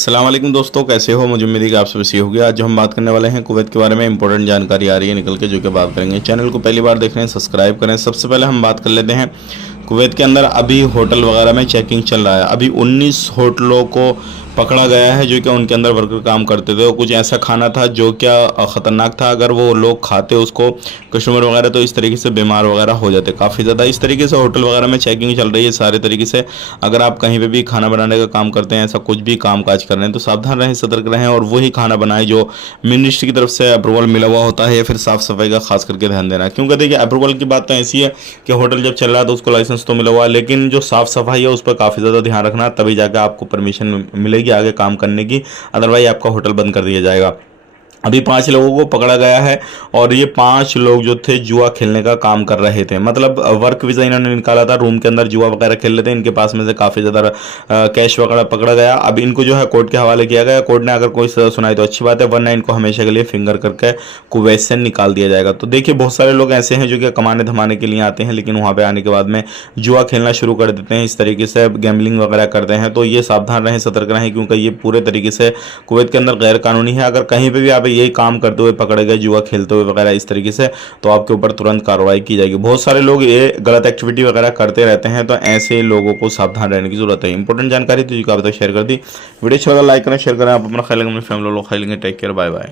अस्सलाम वालेकुम दोस्तों, कैसे हो? मुझे उम्मीद है कि आप सब सही होगी। आज जो हम बात करने वाले हैं कुवैत के बारे में इंपॉर्टेंट जानकारी आ रही है निकल के, जो कि बात करेंगे। चैनल को पहली बार देख रहे हैं, सब्सक्राइब करें। सबसे पहले हम बात कर लेते हैं कुवैत के अंदर अभी होटल वगैरह में चेकिंग चल रहा है। अभी 19 होटलों को पकड़ा गया है जो कि उनके अंदर वर्कर काम करते थे और कुछ ऐसा खाना था जो क्या ख़तरनाक था। अगर वो लोग खाते उसको, कस्टमर वगैरह, तो इस तरीके से बीमार वगैरह हो जाते काफ़ी ज़्यादा। इस तरीके से होटल वगैरह में चेकिंग चल रही है सारे तरीके से। अगर आप कहीं पे भी खाना बनाने का काम करते हैं, ऐसा कुछ भी काम काज कर रहे हैं, तो सावधान रहें, सतर्क रहें और वही खाना बनाएं जो मिनिस्ट्री की तरफ से अप्रूवल मिला हुआ होता है, या फिर साफ़ सफाई का खास करके ध्यान देना है। क्योंकि देखिए, अप्रूवल की बात तो ऐसी है कि होटल जब चल रहा है तो उसको लाइसेंस तो मिला हुआ है, लेकिन जो साफ़ सफाई है उस पर काफ़ी ज़्यादा ध्यान रखना, तभी जाकर आपको परमिशन मिलेगी आगे काम करने की। अदरवाइज आपका होटल बंद कर दिया जाएगा। अभी 5 लोगों को पकड़ा गया है और ये 5 लोग जो थे जुआ खेलने का काम कर रहे थे। मतलब वर्क वीज़ा इन्होंने निकाला था, रूम के अंदर जुआ वगैरह खेल रहे थे। इनके पास में से काफ़ी ज़्यादा कैश वगैरह पकड़ा गया। अब इनको जो है कोर्ट के हवाले किया गया। कोर्ट ने अगर कोई सज़ा सुनाई तो अच्छी बात है, वरना इनको हमेशा के लिए फिंगर करके कुवैत से निकाल दिया जाएगा। तो देखिए, बहुत सारे लोग ऐसे हैं जो कि कमाने धमाने के लिए आते हैं, लेकिन वहाँ पर आने के बाद में जुआ खेलना शुरू कर देते हैं, इस तरीके से गैम्बलिंग वगैरह करते हैं। तो ये सावधान रहें, सतर्क रहें, क्योंकि ये पूरे तरीके से कुवैत के अंदर गैर कानूनी है। अगर कहीं पर भी आप यही काम करते हुए पकड़े गए, जुआ खेलते हुए वगैरह इस तरीके से, तो आपके ऊपर तुरंत कार्रवाई की जाएगी। बहुत सारे लोग ये गलत एक्टिविटी वगैरह करते रहते हैं, तो ऐसे लोगों को सावधान रहने की जरूरत है। इंपॉर्टेंट जानकारी थी जो आप तक शेयर कर दी। वीडियो अच्छा लगा लाइक करें, शेयर करें। आप अपना ख्याल रखें, अपनी फैमिली लोग ख्याल रखें। Take care, bye bye.